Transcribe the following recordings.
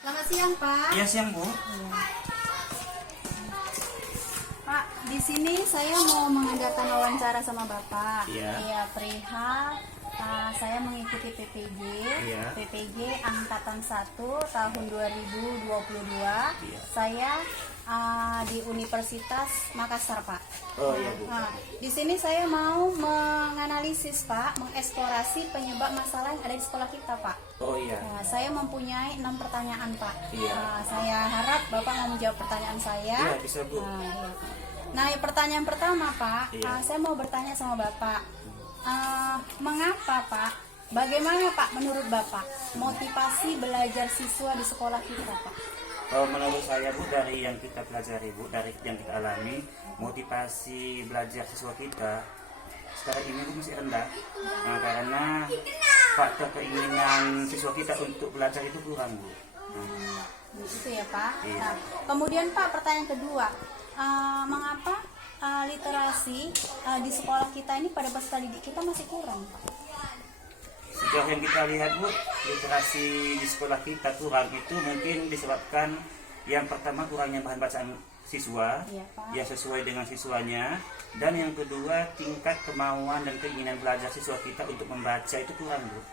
Selamat siang, Pak. Iya, siang, Bu. Pak, di sini saya mau mengadakan wawancara sama Bapak. Iya. Iya, perihal saya mengikuti PPG, Iya. PPG Angkatan 1 tahun 2022. Iya. Saya di Universitas Makassar, Pak. Oh iya, Bu. Nah, di sini saya mau menganalisis, Pak, mengeksplorasi penyebab masalah yang ada di sekolah kita, Pak. Oh iya. Nah, saya mempunyai 6 pertanyaan, Pak. Iya. Saya harap Bapak mau menjawab pertanyaan saya. Iya, bisa, Bu. Nah, yang pertanyaan pertama, Pak, Iya. saya mau bertanya sama Bapak, mengapa, Pak? Bagaimana, Pak, menurut Bapak motivasi belajar siswa di sekolah kita, Pak? Menurut saya, Bu, dari yang kita pelajari, Bu, dari yang kita alami, motivasi belajar siswa kita sekarang ini, Bu, masih rendah. Nah, karena faktor keinginan siswa kita untuk belajar itu kurang, Bu. Itu ya, Pak. Iya. Nah, kemudian, Pak, pertanyaan kedua, mengapa literasi di sekolah kita ini pada peserta didik kita masih kurang, Pak? Sejauh yang kita lihat, Bu, literasi di sekolah kita kurang itu mungkin disebabkan yang pertama kurangnya bahan bacaan siswa, Iya, Pak. yang sesuai dengan siswanya, dan yang kedua tingkat kemauan dan keinginan belajar siswa kita untuk membaca itu kurang, Bu.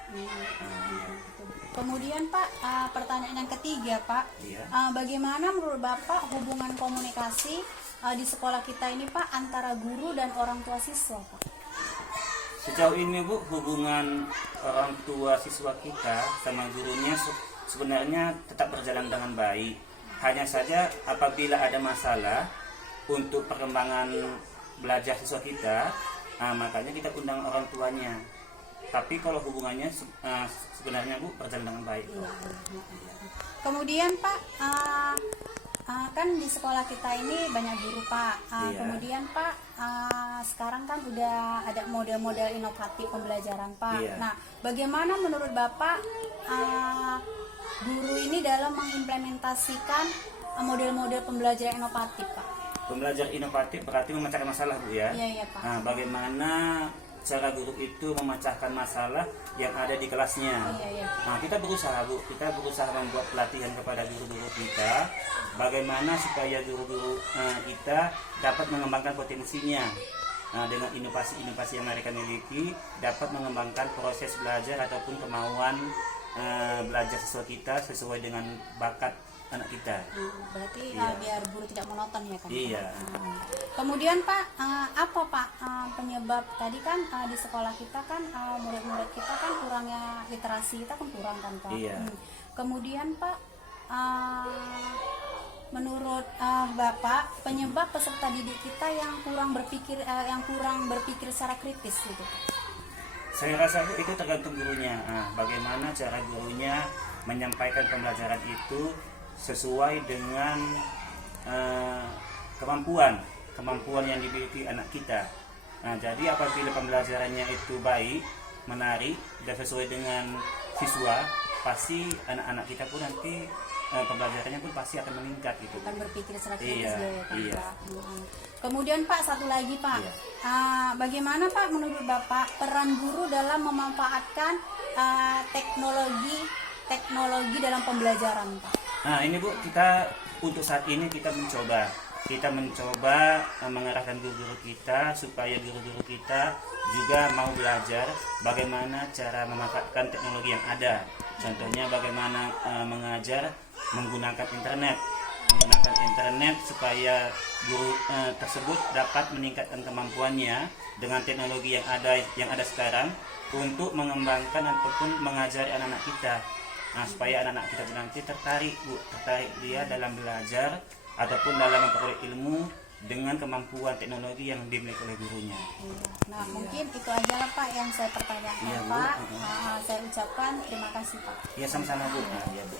Kemudian, Pak, pertanyaan yang ketiga, Pak, Iya. bagaimana menurut Bapak hubungan komunikasi di sekolah kita ini, Pak, antara guru dan orang tua siswa, Pak? Sejauh ini, Bu, hubungan orang tua siswa kita sama gurunya sebenarnya tetap berjalan dengan baik. Hanya saja apabila ada masalah untuk perkembangan belajar siswa kita, makanya kita undang orang tuanya. Tapi kalau hubungannya sebenarnya, Bu, berjalan dengan baik. Kemudian, Pak, kan di sekolah kita ini banyak guru, Pak. Iya. Kemudian, Pak, sekarang kan udah ada model-model inovatif pembelajaran, Pak. Iya. Nah, bagaimana menurut Bapak guru ini dalam mengimplementasikan model-model pembelajaran inovatif, Pak? Pembelajar inovatif berarti memecahkan masalah, Bu, ya. Iya, Pak. Nah, bagaimana cara guru itu memecahkan masalah yang ada di kelasnya. Iya. Nah, kita berusaha, Bu, kita berusaha membuat pelatihan kepada guru-guru kita, bagaimana supaya guru-guru kita dapat mengembangkan potensinya. Dengan inovasi-inovasi yang mereka miliki, dapat mengembangkan proses belajar ataupun kemauan belajar siswa kita sesuai dengan bakat anak kita. Berarti Iya. biar guru tidak monoton ya, kan? Iya. Kemudian, Pak, apa, Pak, penyebab tadi kan di sekolah kita kan murid-murid kita kan kurangnya literasi kita kan kurang kan, Pak? Iya. Kemudian, Pak, menurut Bapak penyebab peserta didik kita yang kurang berpikir secara kritis gitu, Pak? Saya rasa, Bu, itu tergantung gurunya. Bagaimana cara gurunya menyampaikan pembelajaran itu sesuai dengan kemampuan yang dimiliki anak kita. Jadi apabila pembelajarannya itu baik, menarik, dan sesuai dengan siswa, pasti anak-anak kita pun nanti pembelajarannya pun pasti akan meningkat gitu. Akan berpikir secara kritis, Iya, ya, kan, iya. Pak? Kemudian, Pak, satu lagi, Pak, Iya. bagaimana, Pak, menurut Bapak peran guru dalam memanfaatkan teknologi dalam pembelajaran, Pak? Nah, ini, Bu, kita untuk saat ini kita mencoba mengarahkan guru-guru kita supaya guru-guru kita juga mau belajar bagaimana cara memanfaatkan teknologi yang ada. Contohnya bagaimana mengajar menggunakan internet supaya guru tersebut dapat meningkatkan kemampuannya dengan teknologi yang ada sekarang untuk mengembangkan ataupun mengajari anak-anak kita. Supaya anak-anak kita nanti tertarik dia dalam belajar ataupun dalam memperoleh ilmu dengan kemampuan teknologi yang dimiliki oleh gurunya. Nah, mungkin itu aja lah, Pak, yang saya pertanyakan, Iya, Bu. Pak. Saya ucapkan terima kasih, Pak. Ya, sama-sama, Bu. Iya, Bu.